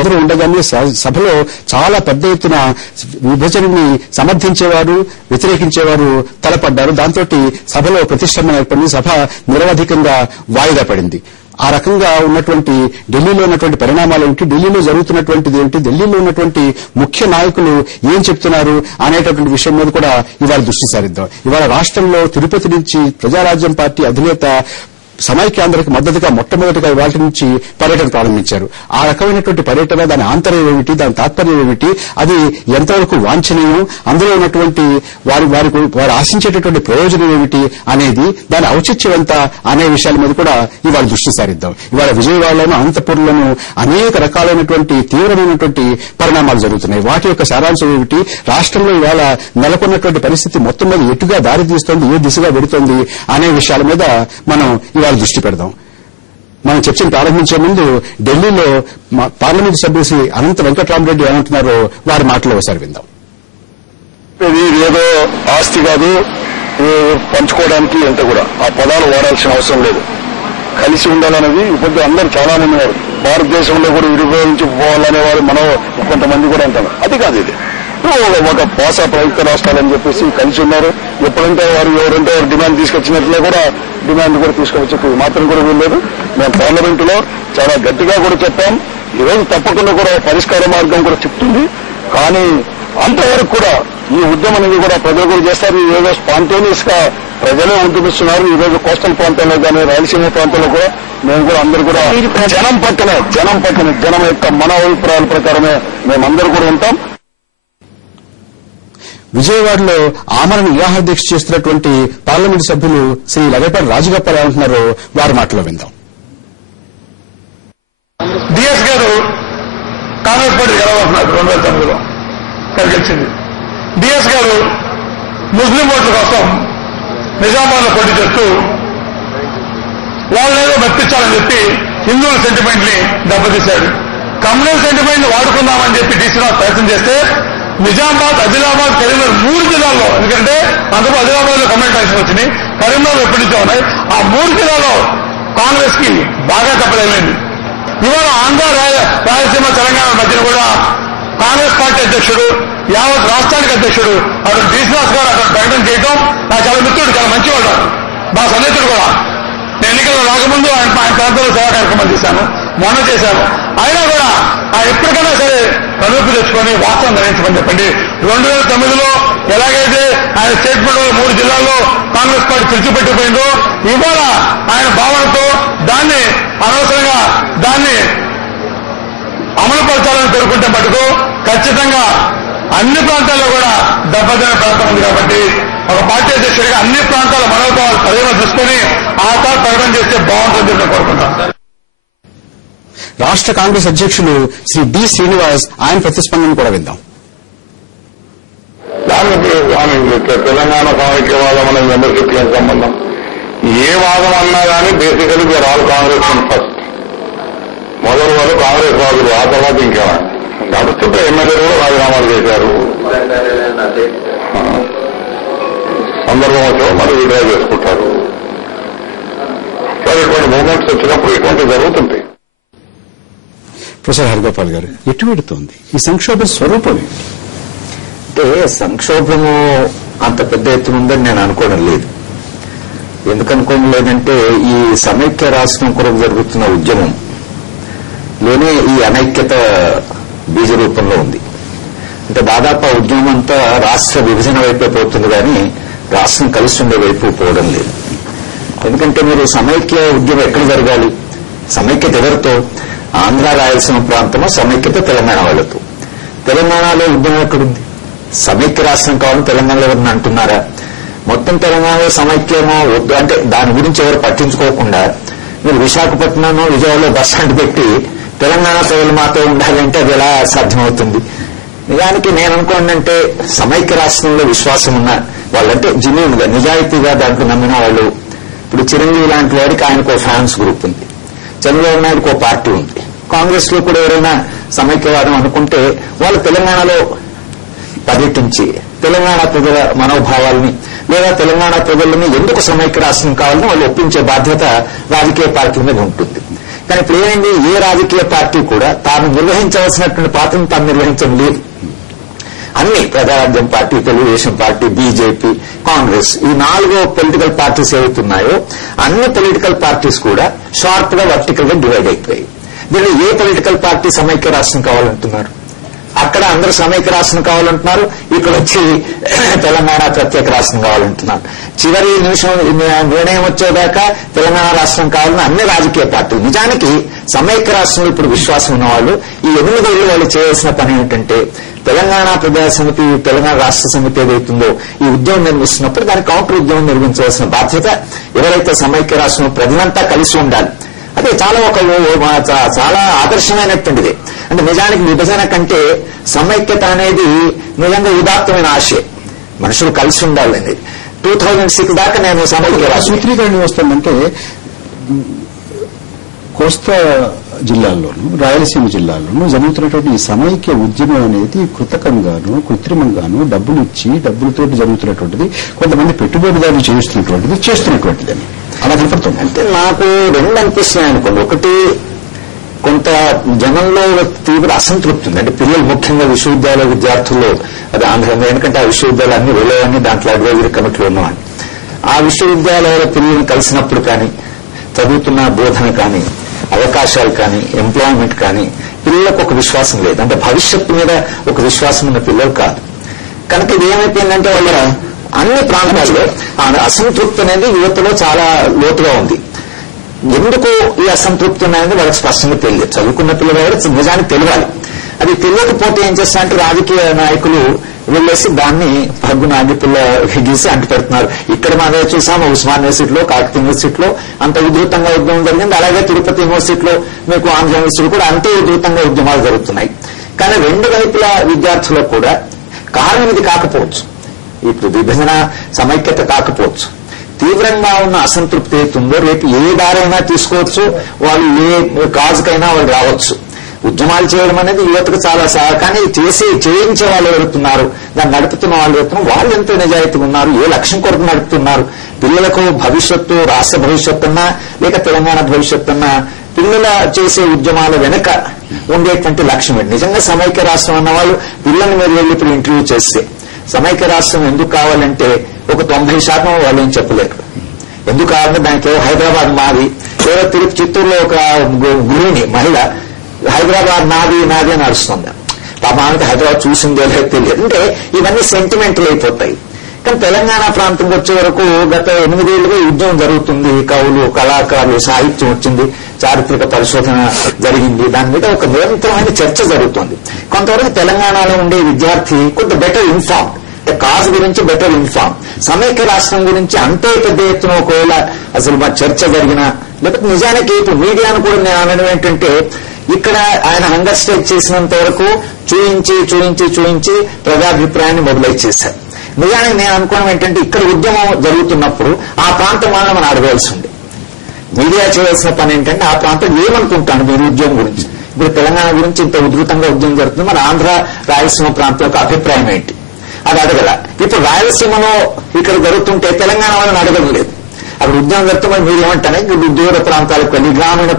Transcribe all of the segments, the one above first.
అందరూ ఉండగానే సభలో చాలా పెద్ద ఎత్తున విభజనని సమర్థించేవారు, వ్యతిరేకించేవారు తలపడ్డారు. దాంతో సభలో ప్రతిష్టంభన ఏర్పడింది. సభ నిరవధికంగా వాయిదా పడింది. ఆ రకంగా ఉన్నటువంటి ఢిల్లీలో ఉన్నటువంటి పరిణామాలు ఏమిటి, ఢిల్లీలో జరుగుతున్నటువంటిది ఏమిటి, ఢిల్లీలో ఉన్నటువంటి ముఖ్య నాయకులు ఏం చెప్తున్నారు అనేటటువంటి విషయం మీద కూడా ఇవాళ దృష్టి సారిద్దాం. ఇవాళ రాష్ట్రంలో తిరుపతి నుంచి ప్రజారాజ్యం పార్టీ అధినేత సమైక్యాంధ్రకు మద్దతుగా మొట్టమొదటిగా ఇవాళ నుంచి పర్యటన ప్రారంభించారు. ఆ రకమైనటువంటి పర్యటన, దాని ఆంతర్యం ఏమిటి, దాని తాత్పర్యం ఏమిటి, అది ఎంతవరకు వాంఛనీయం, అందులో ఉన్నటువంటి వారు ఆశించేటటువంటి ప్రయోజనం ఏమిటి అనేది, దాని ఔచిత్యం ఎంత అనే విషయాల మీద కూడా ఇవాళ దృష్టి సారిద్దాం. ఇవాళ విజయవాడలోను, అనంతపురంలోను అనేక రకాలైనటువంటి తీవ్రమైనటువంటి పరిణామాలు జరుగుతున్నాయి. వాటి యొక్క సారాంశం ఏమిటి, రాష్ట్రంలో ఇవాళ నెలకొన్నటువంటి పరిస్థితి మొత్తం మీద ఎటుగా దారి తీస్తోంది, ఏ దిశగా వెడుతోంది అనే విషయాల మీద మనం ఇవాళ దృష్టి పెడదాం. మనం చర్చను ప్రారంభించే ముందు ఢిల్లీలో పార్లమెంట్ సభ్యులు శ్రీ అనంత వెంకటరామరెడ్డి ఏమంటున్నారో వారి మాటలో ఒకసారి విందాం. ఇది ఏదో ఆస్తి కాదు, పంచుకోవడానికి ఎంత కూడా ఆ పదాలు వాడాల్సిన అవసరం లేదు. కలిసి ఉండాలనేది ఇప్పుడు అందరూ చాలా మంది ఉన్నారు. భారతదేశంలో కూడా విడిపోయించి పోవాలనే వాళ్ళు మనం కొంతమంది కూడా అంటారు. అది కాదు, ఇది ఒక భాషా ప్రయుక్త రాష్ట్రాలని చెప్పేసి కలిసి ఉన్నారు. ఎప్పుడంటే ఎవరంటే డిమాండ్ తీసుకొచ్చినట్లే కూడా డిమాండ్ కూడా తీసుకొచ్చి మాత్రం కూడా వీల్లేదు. మేము పార్లమెంటులో చాలా గట్టిగా కూడా చెప్పాం. ఈరోజు తప్పకుండా కూడా పరిష్కార మార్గం కూడా చెప్తుంది. కానీ అంతవరకు కూడా ఈ ఉద్యమం అనేది కూడా ప్రజలు కూడా చేస్తారు. ఈరోజు స్పాంటేనియస్ గా ప్రజలే ఉద్యమిస్తున్నారు. ఈరోజు కోస్టల్ ప్రాంతంలో కానీ రాయలసీమ ప్రాంతంలో కూడా మేము కూడా అందరూ కూడా జనం పక్కనే జనం యొక్క మన అభిప్రాయాల ప్రకారమే మేమందరూ కూడా ఉంటాం. విజయవాడలో ఆమరణ నిరాహార దీక్ష చేస్తున్నటువంటి పార్లమెంటు సభ్యులు శ్రీ లగడపాటి రాజగోపాల్ ఏమంటున్నారో వారి మాటలో విందాం. డిఎస్ గారు కాంగ్రెస్ పార్టీ గెలవస్తున్నారు 2009లో గెలిచింది. డిఎస్ గారు ముస్లిం ఓట్ల కోసం నిజామాబాద్ లో పోటీ చేస్తూ వాళ్ళేదో మెప్పించాలని చెప్పి హిందువుల సెంటిమెంట్ ని దెబ్బతీశాడు. కమ్యూనల్ సెంటిమెంట్ ని వాడుకుందామని చెప్పి డీసీలో ప్రయత్నం చేస్తే నిజామాబాద్, ఆదిలాబాద్, కరీంనగర్ 3 జిల్లాల్లో, ఎందుకంటే అందుకు ఆదిలాబాద్ లో కమ్యూనల్ ట్యాక్స్ వచ్చినాయి, కరీంనగర్ ఎప్పటి నుంచో ఉన్నాయి, ఆ 3 జిల్లాల్లో కాంగ్రెస్ కి బాగా దెబ్బతగిలింది. ఇవాళ ఆంధ్ర, రాయలసీమ, తెలంగాణ మధ్యన కూడా కాంగ్రెస్ పార్టీ అధ్యక్షుడు, యావత్ రాష్ట్రానికి అధ్యక్షుడు అతను శ్రీనివాస్ గారు అక్కడ ప్రకటన చేయడం నాకు చాలా మిత్రుడు, చాలా మంచివాడు, మా సన్నిహితుడు కూడా. నేను ఎన్నికల్లో రాకముందు ఆయన ప్రాంతంలో సేవా కార్యక్రమాలు చేశాను, మొన్న చేశాను. అయినా కూడా ఆయన ఎప్పటికైనా సరే కనువిప్పు తెచ్చుకొని వాస్తవం గ్రహించమని చెప్పండి. 2009లో ఎలాగైతే ఆయన స్టేట్మెంట్ 3 జిల్లాల్లో కాంగ్రెస్ పార్టీ తుడిచిపెట్టిపోయిందో, ఇవాళ ఆయన భావనతో దాన్ని అనవసరంగా దాన్ని అమలుపరచాలని కోరుకుంటే మటుకు ఖచ్చితంగా అన్ని ప్రాంతాల్లో కూడా దెబ్బతినే ప్రాంతం ఉంది. కాబట్టి ఒక పార్టీ అధ్యక్షుడిగా అన్ని ప్రాంతాల మనోభావాలు పరిగణ తీసుకుని ఆ తర్వాత ప్రకటన చేస్తే బాగుంటుంది అని కోరుకుంటాం. రాష్ట్ర కాంగ్రెస్ అధ్యక్షులు శ్రీ డి శ్రీనివాస్ ఆయన ప్రతిస్పందన కూడా విందాం. దానికి తెలంగాణ సమైక్యవాదం అనే మెంబర్షిప్ ఏం సంబంధం? ఏ వాదం అన్నా కానీ బేసికలీ మీరు ఆల్ కాంగ్రెస్ ఫస్ట్. మొదలు వాళ్ళు కాంగ్రెస్ వాదులు, ఆ తర్వాత ఇంకా నడుస్తుంటే ఎమ్మెల్యేలు కూడా రాజీనామాలు చేశారు. సందర్భం వచ్చో మరి విడ్రా చేసుకుంటారు. సో ఇటువంటి మూమెంట్స్ వచ్చినప్పుడు ఇటువంటి జరుగుతుంటాయి. ప్రొఫెసర్ హరిగోపాల్ గారు, ఎటు పెడుతోంది ఈ సంక్షోభ స్వరూపం ఏంటి? అంటే సంక్షోభము అంత పెద్ద ఎత్తున ఉందని నేను అనుకోవడం లేదు. ఎందుకు అనుకోవడం లేదంటే ఈ సమైక్య రాష్ట్రం కొరకు జరుగుతున్న ఉద్యమం లోనే ఈ అనైక్యత బీజ రూపంలో ఉంది. అంటే దాదాపు ఆ ఉద్యమం అంతా రాష్ట్ర విభజన వైపే పోతుంది కానీ రాష్ట్రం కలిసి ఉండే వైపు పోవడం లేదు. ఎందుకంటే మీరు సమైక్య ఉద్యమం ఎక్కడ జరగాలి? సమైక్యత ఎవరితో? ఆంధ్ర, రాయలసీమ ప్రాంతంలో సమైక్యత తెలంగాణ వాళ్ళతో. తెలంగాణలో ఉద్యమం ఎక్కడుంది? సమైక్య రాష్ట్రం కావాలని తెలంగాణలో ఎవరిని అంటున్నారా? మొత్తం తెలంగాణలో సమైక్యమో వద్దు అంటే దాని గురించి ఎవరు పట్టించుకోకుండా మీరు విశాఖపట్నం, విజయవాడలో బస్ స్టాండ్ పెట్టి తెలంగాణ ప్రజలు మాతో ఉండాలంటే అది ఎలా సాధ్యమవుతుంది? నిజానికి నేను అనుకోండి సమైక్య రాష్ట్రంలో విశ్వాసం ఉన్న వాళ్ళంటే జెన్యూన్ గా, నిజాయితీగా దాంట్లో నమ్మిన వాళ్ళు. ఇప్పుడు చిరంజీవి లాంటి వాడికి ఆయనకు ఫ్యాన్స్ గ్రూప్ ఉంది, చంద్రబాబు నాయుడుకు ఒక పార్టీ ఉంది, కాంగ్రెస్ లో కూడా ఎవరైనా సమైక్యవాదం అనుకుంటే వాళ్ళు తెలంగాణలో పర్యటించి తెలంగాణ ప్రజల మనోభావాలని లేదా తెలంగాణ ప్రజలని ఎందుకు సమైక్య రాష్ట్రం కావాలని వాళ్ళు ఒప్పించే బాధ్యత రాజకీయ పార్టీల మీద ఉంటుంది. కానీ ఇప్పుడు ఏమైంది, ఏ రాజకీయ పార్టీ కూడా తాను నిర్వహించవలసినటువంటి పాత్రను తాను నిర్వహించడం లేదు. అన్ని Praja Rajyam party, Telugu Desam party, BJP, Congress, ఈ 4 పొలిటికల్ పార్టీస్ ఏవైతున్నాయో అన్ని పొలిటికల్ పార్టీస్ కూడా షార్ప్ గా వర్టికల్ గా డివైడ్ అయిపోయాయి. దీనిలో ఏ పొలిటికల్ పార్టీ సమైక్య రాష్ట్రం కావాలంటున్నారు? అక్కడ అందరూ సమైక్య రాష్ట్రం కావాలంటున్నారు, ఇక్కడ వచ్చి తెలంగాణ ప్రత్యేక రాష్ట్రం కావాలంటున్నారు. చివరి నిమిషం నిర్ణయం వచ్చేదాకా తెలంగాణ రాష్ట్రం కావాలని అన్ని రాజకీయ పార్టీలు. నిజానికి సమైక్య రాష్ట్రంలో ఇప్పుడు విశ్వాసం ఉన్నవాళ్ళు ఈ 8 ఏళ్లు వాళ్ళు చేయాల్సిన పని ఏంటంటే, తెలంగాణ ప్రజా సమితి, తెలంగాణ రాష్ట్ర సమితి ఏదైతుందో ఈ ఉద్యమం నిర్మిస్తున్నప్పుడు దాని కౌంటర్ ఉద్యమం నిర్మించవలసిన బాధ్యత ఎవరైతే సమైక్య రాష్ట్రంలో ప్రజలంతా కలిసి ఉండాలి. అదే చాలా ఆదర్శమైనటువంటిది. అంటే నిజానికి విభజన కంటే సమైక్యత అనేది నిజంగా ఉదాత్తమైన ఆశయం. మనుషులు కలిసి ఉండాలి అనేది 2006 దాకా నేను సమైక్య సూత్రీకరణ వస్తుందంటే కోస్తా జిల్లాల్లోనూ రాయలసీమ జిల్లాల్లోనూ జరుగుతున్నటువంటి ఈ సమైక్య ఉద్యమం అనేది కృతకంగాను కృత్రిమంగాను డబ్బులు ఇచ్చి డబ్బులతో జరుగుతున్నటువంటిది, కొంతమంది పెట్టుబడిదారులు చేస్తున్నటువంటిది అని అలా కనపడుతుంది. అంటే నాకు 2 అనిపిస్తున్నాయి అనుకోండి. ఒకటి, కొంత జనంలో తీవ్ర అసంతృప్తి ఉంది. అంటే పిల్లలు ముఖ్యంగా విశ్వవిద్యాలయ విద్యార్థుల్లో అది ఆంధ్రంగా, ఎందుకంటే ఆ విశ్వవిద్యాలయాలు అన్ని వెళ్ళేవన్నీ దాంట్లో అడ్వైజరీ కమిటీలో ఉన్నామని. ఆ విశ్వవిద్యాలయాల పిల్లలను కలిసినప్పుడు కానీ, చదువుతున్న బోధన కానీ, అవకాశాలు కానీ, ఎంప్లాయ్మెంట్ కానీ, పిల్లలకు ఒక విశ్వాసం లేదు. అంటే భవిష్యత్తు మీద ఒక విశ్వాసం ఉన్న పిల్లలు కాదు. కనుక ఇది ఏమైపోయిందంటే వాళ్ళ అన్ని ప్రాంతాల్లో అసంతృప్తి అనేది యువతలో చాలా లోతుగా ఉంది. ఎందుకు ఈ అసంతృప్తి ఉన్నాయని వాళ్ళకి స్పష్టంగా తెలియదు. చదువుకున్న పిల్లలు నిజానికి తెలియాలి. అది తెలియకపోతే ఏం చేస్తారంటే రాజకీయ నాయకులు వెళ్ళేసి దాన్ని పగ్గున అగ్గిపుల్ల గీసి అంటు పెడుతున్నారు. ఇక్కడ మనం చూసాము ఉస్మాన్ యూనివర్సిటీలో, కాకతీయ యూనివర్సిటీలో అంత ఉధృతంగా ఉద్యమం జరిగింది. అలాగే తిరుపతి యూనివర్సిటీలో, మీకు ఆంధ్ర యూనివర్సిటీ కూడా అంతే ఉధృతంగా ఉద్యమాలు జరుగుతున్నాయి. కానీ 2 వైపుల విద్యార్థులకు కూడా కారణం ఇది కాకపోవచ్చు. ఇప్పుడు విభజన సమైక్యత కాకపోవచ్చు. తీవ్రంగా ఉన్న అసంతృప్తి అవుతుందో రేపు ఏ దారైనా తీసుకోవచ్చు, వాళ్ళు ఏ కాజుకైనా వాళ్ళు రావచ్చు. ఉద్యమాలు చేయడం అనేది యువతకు చాలా కానీ చేయించే వాళ్ళు ఎవరుతున్నారు, దాన్ని నడుపుతున్న వాళ్ళు ఎవరుతున్నారు, వాళ్ళు ఎంతో నిజాయితీగా ఉన్నారు, ఏ లక్ష్యం కొరకు నడుపుతున్నారు, పిల్లలకు భవిష్యత్తు, రాష్ట్ర భవిష్యత్తు అన్నా లేక తెలంగాణ భవిష్యత్తు అన్నా, పిల్లల చేసే ఉద్యమాల వెనుక ఉండేటువంటి లక్ష్యం ఏంటి? నిజంగా సమైక్య రాష్ట్రం అన్న వాళ్ళు పిల్లల్ని మీరు వెళ్ళి ఇప్పుడు ఇంటర్వ్యూ చేస్తే సమైక్య రాష్ట్రం ఎందుకు కావాలంటే ఒక 90% వాళ్ళు ఏం చెప్పలేరు. ఎందుకు కావాలంటే దానికి హైదరాబాద్ మాది, ఏదో చిత్తూరులో ఒక గృహిణి మహిళ హైదరాబాద్ నాది అని నడుస్తుంది. పాపానికి హైదరాబాద్ చూసిందో లేదో తెలియదు. అంటే ఇవన్నీ సెంటిమెంటల్ అయిపోతాయి. కానీ తెలంగాణ ప్రాంతంకి వచ్చే వరకు గత 8 ఏళ్లుగా ఉద్యమం జరుగుతుంది. కవులు, కళాకారులు, సాహిత్యం వచ్చింది, చారిత్రక పరిశోధన జరిగింది, దాని మీద ఒక నిరంతరమైన చర్చ జరుగుతుంది. కొంతవరకు తెలంగాణలో ఉండే విద్యార్థి కొంత బెటర్ ఇన్ఫార్మ్, కాజ్ గురించి బెటర్ ఇన్ఫార్మ్. సమైక్య రాష్ట్రం గురించి అంతే పెద్ద ఎత్తున ఒకవేళ అసలు మా చర్చ జరిగినా, లేకపోతే నిజానికి ఇప్పుడు మీడియాను కూడా నేను అనడం ఏంటంటే, ఇక్కడ ఆయన హంగర్ స్ట్రైక్ చేసినంత వరకు చూయించి ప్రజాభిప్రాయాన్ని మొబిలైజ్ చేశారు. నిజానికి నేను అనుకోవడం ఏంటంటే, ఇక్కడ ఉద్యమం జరుగుతున్నప్పుడు ఆ ప్రాంతం వాళ్ళని మనం అడగాల్సి ఉంది. మీడియా చేయాల్సిన పని ఏంటంటే, ఆ ప్రాంతం ఏమనుకుంటాను మీరు ఉద్యమం గురించి, ఇప్పుడు తెలంగాణ గురించి ఇంత ఉధృతంగా ఉద్యమం జరుగుతుంది, మన ఆంధ్ర రాయలసీమ ప్రాంతం యొక్క అభిప్రాయం ఏంటి అది అడగల. ఇప్పుడు రాయలసీమలో ఇక్కడ జరుగుతుంటే తెలంగాణ వాళ్ళని అడగడం లేదు. అక్కడ ఉద్యమం జరుగుతున్న మీరు ఏమంటానే దూర ప్రాంతాలకు వెళ్ళి గ్రామీణ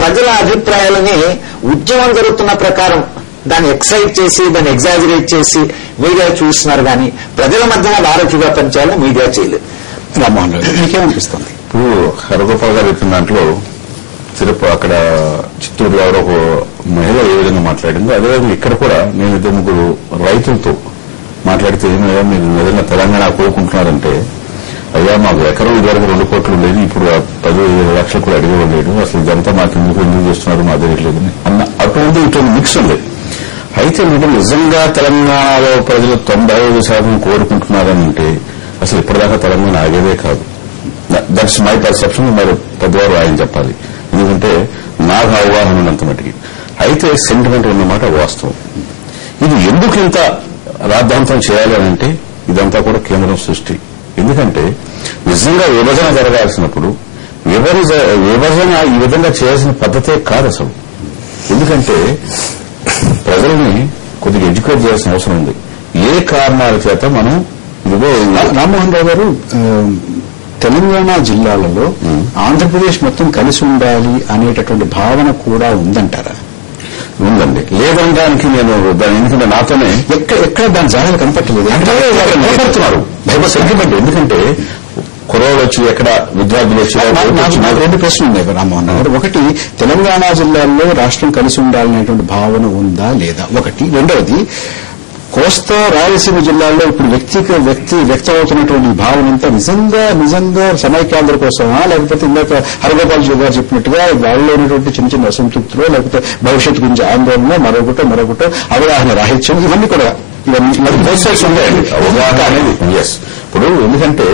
ప్రజల అభిప్రాయాలని ఉద్యమం జరుగుతున్న ప్రకారం దాన్ని ఎక్సైట్ చేసి, దాన్ని ఎగ్జాజరేట్ చేసి మీడియా చూస్తున్నారు. కానీ ప్రజల మధ్యన ఆరోగ్యంగా పనిచేయాలని మీడియా చేయలేదు. రామ్మోహన్ రావు మీకేమనిపిస్తుంది? ఇప్పుడు హరగోపాల్ గారు చెప్పిన దాంట్లో అక్కడ చిత్తూరులో ఎవరో ఒక మహిళ ఏ విధంగా మాట్లాడిందో అదేవిధంగా ఇక్కడ కూడా నేను 2-3 రైతులతో మాట్లాడితే ఏమయ్యా మీరు నిజంగా తెలంగాణ కోరుకుంటున్నారంటే, అయ్యా మాకు ఎకరం ఇదివరకు 2 కోట్లు ఉండేది, ఇప్పుడు 10 లక్షలు కూడా అడిగేవాళ్ళు, అసలు ఇదంతా మాకు ఎందుకు చేస్తున్నారు మా తెలియట్లేదు అన్న ఇటువంటి మిక్స్ ఉంది. అయితే మీరు నిజంగా తెలంగాణలో ప్రజలు 95% కోరుకుంటున్నారని అంటే అసలు ఇప్పటిదాకా తెలంగాణ ఆగేదే కాదు. That's my perception. మరి పెద్దవారు ఆయన చెప్పాలి, ఎందుకంటే నాకు అవగాహన ఉన్నంత మటుకి. అయితే సెంటిమెంట్ ఉన్నమాట వాస్తవం. ఇది ఎందుకు ఇంత రాద్ధాంతం చేయాలి అని అంటే ఇదంతా కూడా కేంద్రం సృష్టి. ఎందుకంటే నిజంగా విభజన జరగాల్సినప్పుడు విభజన ఈ విధంగా చేయాల్సిన పద్ధతే కాదు అసలు. ఎందుకంటే ప్రజల్ని కొద్దిగా ఎడ్యుకేట్ చేయాల్సిన అవసరం ఉంది. ఏ కారణాల చేత మనం రామ్మోహన్ రావు గారు తెలంగాణ జిల్లాలలో ఆంధ్రప్రదేశ్ మొత్తం కలిసి ఉండాలి అనేటటువంటి భావన కూడా ఉందంటారా? ఉందండి. లేదనడానికి నేను దాని ఎందుకంటే నాతోనే ఎక్కడ దాని జాగ్రత్త కనపట్టలేదు. అంటే భయపడుతున్నారు. భయపడ సెంటిమెంట్. ఎందుకంటే కుర్రోళ్ళు వచ్చి ఎక్కడ విద్యార్థులు వచ్చి నాకు 2 ప్రశ్నలు ఉన్నాయి రామ్మోహన్ గారు. ఒకటి, తెలంగాణ జిల్లాల్లో రాష్ట్రం కలిసి ఉండాలనేటువంటి భావన ఉందా లేదా ఒకటి. రెండవది, కోస్తా రాయలసీమ జిల్లాల్లో ఇప్పుడు వ్యక్తమవుతున్నటువంటి భావన అంతా నిజంగా సమైక్యాంధ్ర కోసమా, లేకపోతే ఇందాక హరగోపాల్ గారు చెప్పినట్టుగా వాళ్ళలో ఉన్నటువంటి చిన్న చిన్న అసంతృప్తులు, లేకపోతే భవిష్యత్తు గురించి ఆందోళన, మరొకటో అవగాహన రాహిత్యం, ఇవన్నీ ఉన్నాయండి. అవగాహన అనేది ఇప్పుడు ఎందుకంటే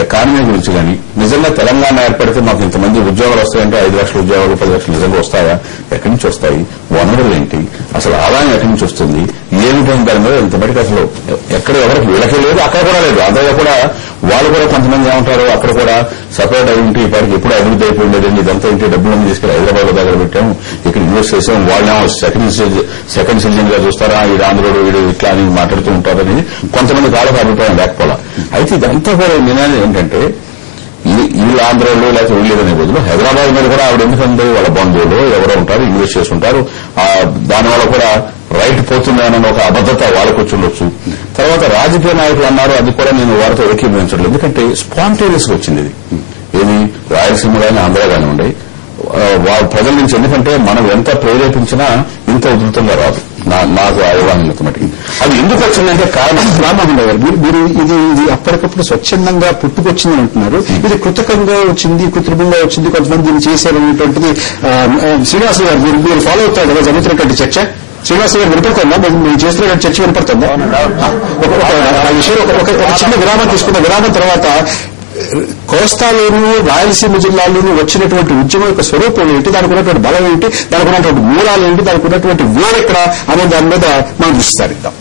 ఎకానమీ గురించి కానీ నిజంగా తెలంగాణ ఏర్పడితే మాకు ఇంతమంది ఉద్యోగాలు వస్తాయంటే 5 లక్షల ఉద్యోగాలు 10 లక్షలు నిజంగా వస్తాయా? ఎక్కడి నుంచి వస్తాయి? వనరులు ఏంటి? అసలు ఆదాయం ఎక్కడి నుంచి వస్తుంది? ఏమిటంటే దాని మీద ఇంతమటికి అసలు ఎక్కడ ఎవరికి వీళ్ళకే లేదు, అక్కడ కూడా లేదు. అందులో కూడా వాళ్ళు కూడా కొంతమంది ఏమంటారు, అక్కడ కూడా సపరేట్ అయి ఉంటే ఇప్పటికి ఎప్పుడు అభివృద్ధి అయిపోయిందండి, ఇదంతా ఇంటి డబ్బులన్నీ తీసుకెళ్లి హైదరాబాద్ లో దగ్గర పెట్టాము, ఇక్కడ ఇన్వెస్ట్ చేసాం, వాళ్ళేమో సెకండ్ సిటిజన్ గా చూస్తారా, ఈ ఆంధ్రుడు వీడు ఇట్లా అని మాట్లాడుతూ ఉంటారని కొంతమంది కాళ్ళకు అభిప్రాయం లేకపోలా. అయితే ఇదంతా కూడా నినాదం ఏంటంటే వీళ్ళు ఆంధ్రలో లేకపోతే వీళ్ళేదనే బదులు హైదరాబాద్ మీద కూడా ఆవిడ ఎందుకంటే వాళ్ళ బంధువులు ఎవరో ఉంటారు, ఇన్వెస్ట్ చేస్తుంటారు, దానివల్ల కూడా రైట్ పోతుందన్న ఒక అబద్దత వాళ్ళకు వచ్చి ఉండొచ్చు. తర్వాత రాజకీయ నాయకులు అన్నారు, అది కూడా నేను వారితో ఏకీభవించట్లేదు. ఎందుకంటే స్పాంటేనియస్ గా వచ్చింది ఇది. ఏది రాయలసీమ కానీ ఆంధ్ర కానీ ఉండే వాళ్ళ ప్రజల నుంచి. ఎందుకంటే మనం ఎంత ప్రేరేపించినా ఇంత ఉధృతంగా రాదు, నాకు అవగాహన మటుకి. అది ఎందుకు వచ్చిందంటే కారణం రామ్మోహన్ గారు, మీరు ఇది అప్పటికప్పుడు స్వచ్ఛందంగా పుట్టుకొచ్చిందని అంటున్నారు. ఇది కృతకంగా వచ్చింది, కృత్రిమంగా వచ్చింది, కొంతమంది దీన్ని చేశారనేటువంటిది శ్రీనివాస్ గారు మీరు ఫాలో అవుతారు కదా జరుగుతున్నటువంటి చర్చ. శ్రీనివాస్ గారు వినపడుతుందా? మీరు చేస్తున్న చర్చ వినపడుతుందా? ఒక చిన్న విరామం తీసుకున్న విరామం తర్వాత కోస్తాలోను రాయలసీమ జిల్లాలోనూ వచ్చినటువంటి ఉద్యమం యొక్క స్వరూపం ఏంటి, దానికి ఉన్నటువంటి బలం ఏంటి, దానికి ఉన్నటువంటి మూలాలు ఏంటి, దానికి ఉన్నటువంటి వేరెక్కడ అనే దాని మీద మనం దృష్టి సారిద్దాం.